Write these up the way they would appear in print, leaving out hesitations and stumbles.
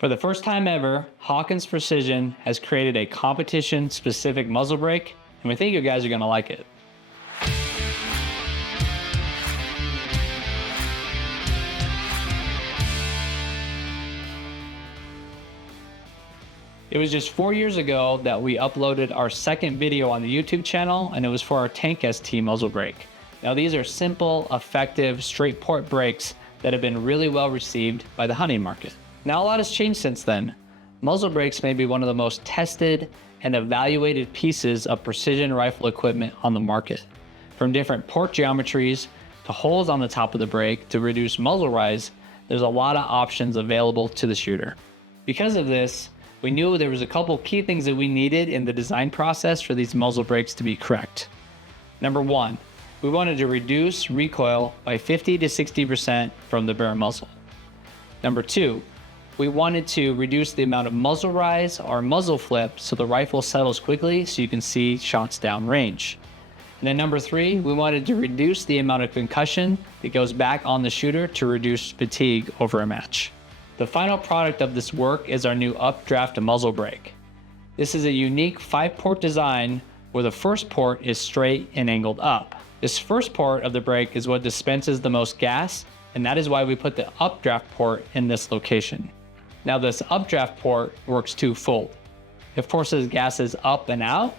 For the first time ever, Hawkins Precision has created a competition-specific muzzle brake, and we think you guys are going to like it. It was just 4 years ago that we uploaded our second video on the YouTube channel, and it was for our Tank ST muzzle brake. Now these are simple, effective, straight port brakes that have been really well received by the hunting market. Now a lot has changed since then. Muzzle brakes may be one of the most tested and evaluated pieces of precision rifle equipment on the market. From different port geometries to holes on the top of the brake to reduce muzzle rise, there's a lot of options available to the shooter. Because of this, we knew there was a couple key things that we needed in the design process for these muzzle brakes to be correct. Number one, we wanted to reduce recoil by 50 to 60% from the bare muzzle. Number two, we wanted to reduce the amount of muzzle rise or muzzle flip so the rifle settles quickly so you can see shots downrange. And then number three, we wanted to reduce the amount of concussion that goes back on the shooter to reduce fatigue over a match. The final product of this work is our new Updraft Muzzle brake. This is a unique 5-port design where the first port is straight and angled up. This first port of the brake is what dispenses the most gas, and that is why we put the Updraft port in this location. Now this Updraft port works twofold. It forces gases up and out,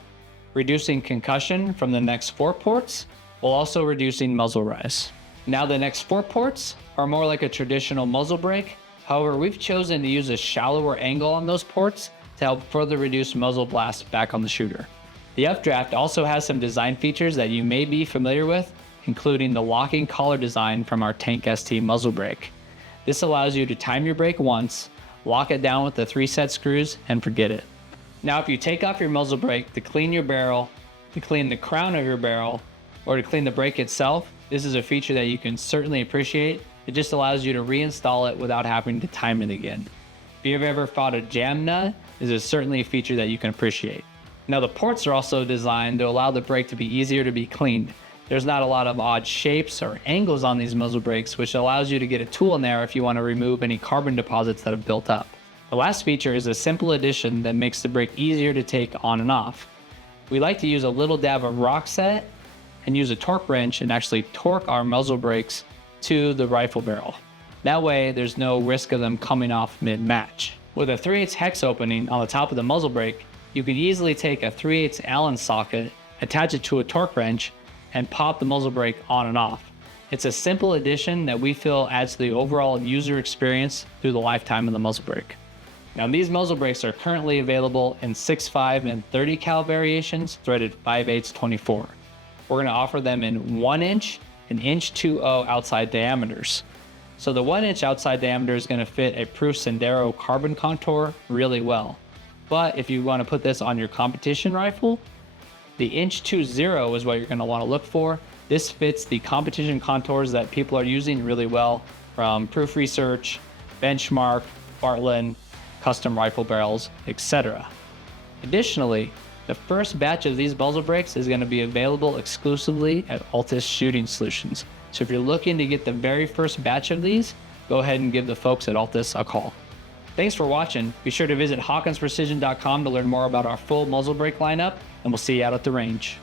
reducing concussion from the next 4 ports, while also reducing muzzle rise. Now the next 4 ports are more like a traditional muzzle brake. However, we've chosen to use a shallower angle on those ports to help further reduce muzzle blast back on the shooter. The Updraft also has some design features that you may be familiar with, including the locking collar design from our Tank ST muzzle brake. This allows you to time your brake once, lock it down with the 3 set screws, and forget it. Now if you take off your muzzle brake to clean your barrel, to clean the crown of your barrel, or to clean the brake itself, this is a feature that you can certainly appreciate. It just allows you to reinstall it without having to time it again. If you've ever fought a jam nut, this is certainly a feature that you can appreciate. Now the ports are also designed to allow the brake to be easier to be cleaned. There's not a lot of odd shapes or angles on these muzzle brakes, which allows you to get a tool in there if you want to remove any carbon deposits that have built up. The last feature is a simple addition that makes the brake easier to take on and off. We like to use a little dab of rock set and use a torque wrench and actually torque our muzzle brakes to the rifle barrel. That way there's no risk of them coming off mid-match. With a 3/8 hex opening on the top of the muzzle brake, you can easily take a 3/8 Allen socket, attach it to a torque wrench, and pop the muzzle brake on and off. It's a simple addition that we feel adds to the overall user experience through the lifetime of the muzzle brake. Now these muzzle brakes are currently available in 6.5 and 30 cal variations, threaded 5/8 24. We're going to offer them in 1 inch and 1.20" outside diameters. So the 1 inch outside diameter is going to fit a Proof Sendero carbon contour really well. But if you want to put this on your competition rifle, the 1.20" is what you're going to want to look for. This fits the competition contours that people are using really well from Proof Research, Benchmark, Bartlett, custom rifle barrels, etc. Additionally, the first batch of these muzzle brakes is going to be available exclusively at Altus Shooting Solutions. So if you're looking to get the very first batch of these, go ahead and give the folks at Altus a call. Thanks for watching. Be sure to visit hawkinsprecision.com to learn more about our full muzzle brake lineup, and we'll see you out at the range.